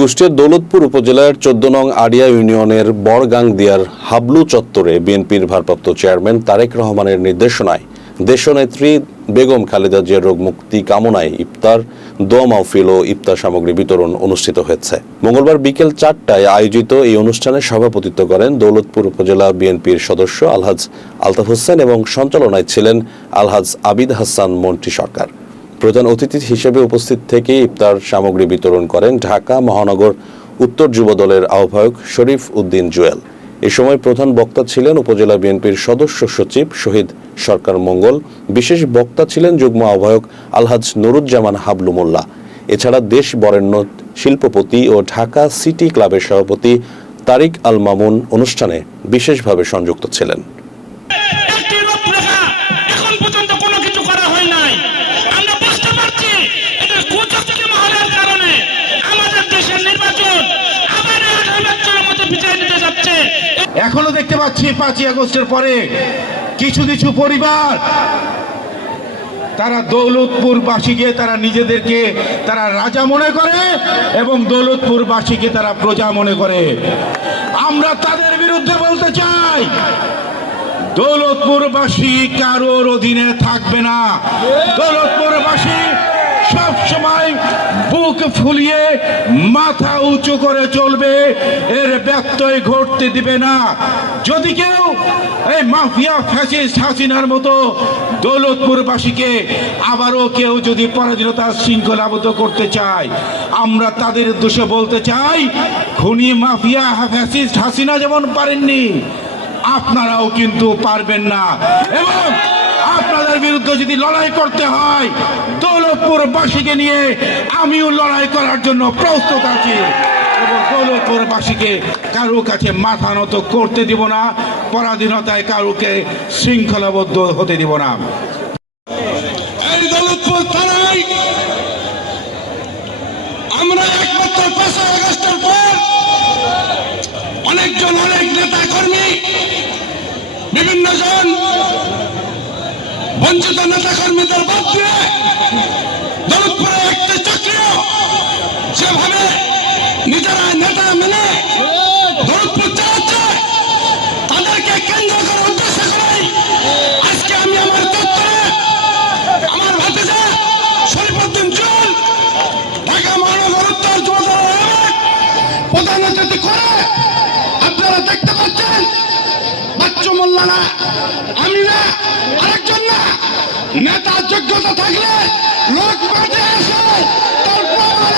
কুষ্টিয়ার দৌলতপুর উপজেলার ১৪ নং আড়িয়া ইউনিয়নের বড়গাংদিয়ার হাবলু চত্বরে বিএনপির ভারপ্রাপ্ত চেয়ারম্যান তারেক রহমানের নির্দেশনায় দেশনেত্রী বেগম খালেদা জিয়ার রোগ মুক্তি কামনায় ইফতার, দোয়া মাহফিল ও ইফতার সামগ্রী বিতরণ অনুষ্ঠিত হয়েছে। মঙ্গলবার বিকেল ৪টায় আয়োজিত এই অনুষ্ঠানে সভাপতিত্ব করেন দৌলতপুর উপজেলা বিএনপির সদস্য আলহাজ আলতাফ হোসেন এবং সঞ্চালনায় ছিলেন আলহাজ আবিদ হাসান মন্ত্রী সরকার। প্রধান অতিথি হিসেবে উপস্থিত থেকে ইফতার সামগ্রী বিতরণ করেন ঢাকা মহানগর উত্তর যুব দলের আহ্বায়ক শরীফ উদ্দিন জুয়েল। এ সময় প্রধান বক্তা ছিলেন উপজেলা বিএনপির সদস্য সচিব শহীদ সরকার মঙ্গল। বিশেষ বক্তা ছিলেন যুগ্ম আহ্বায়ক আলহাজ নুরুজ্জামান হাবলু মোল্লা। এছাড়া দেশ বরেণ্য শিল্পপতি ও ঢাকা সিটি ক্লাবের সভাপতি তারিক আল মামুন অনুষ্ঠানে বিশেষভাবে সংযুক্ত ছিলেন। এখনো দেখতে পাচ্ছি ৫ই আগস্টের পরে কিছু কিছু পরিবার তারা দৌলতপুরবাসীকে তারা নিজেদেরকে তারা রাজা মনে করে এবং দৌলতপুরবাসীকে তারা প্রজা মনে করে। আমরা তাদের বিরুদ্ধে বলতে চাই, দৌলতপুরবাসী কারোর অধীনে থাকবে না। দৌলতপুরবাসী সব সময় বুক ফুলিয়ে মাথা উঁচু করে চলবে, এর ব্যত্যয় ঘটতে দিবে না। যদি কেউ এই মাফিয়া ফ্যাসিস্ট হাসিনার মতো দৌলতপুরবাসীকে আবারও কেউ যদি পরাধীনতার শৃঙ্খলাবদ্ধ করতে চায়, আমরা তাদের উদ্দেশ্যে বলতে চাই, খুনি মাফিয়া ফ্যাসিস্ট হাসিনা যেমন পারেননি, আপনারাও কিন্তু পারবেন না। এবং আপনাদের বিরুদ্ধে যদি লড়াই করতে হয়, দৌলতপুরবাসীকে নিয়ে আমিও লড়াই করার জন্য প্রস্তুত আছি এবং দৌলতপুরবাসীকে কারো কাছে মাথা নত করতে দিব না, পরাধীনতায় কারোকে শৃঙ্খলাবদ্ধ হতে দিব না। এই দৌলতপুর থানায় আমরা একমাত্র ৫ই আগস্টের পর অনেকজন অনেক নেতা কর্মী বিভিন্ন জন বঞ্চিত নেতা কর্মীদের বাদ দিয়ে দৌলতপুরে একটি চক্রীয় যেভাবে নিজেরা নেতা মেনে দৌলতপুর চালাচ্ছে, তাদেরকে কেন্দ্র করে উদ্দেশ্য করে আজকে আমি আমার দপ্তরে আমার ভাতিজা শরীফ উদ্দিন জুয়েল ঢাকা মহানগর উত্তর যুব দলের প্রধান অতিথি করে আপনারা দেখতে পাচ্ছেন। বাচ্চু মোল্লা না, আমি না, আরেকজন না, নেতার যোগ্যতা থাকলে লোক মাঠে আসে, তার প্রমাণ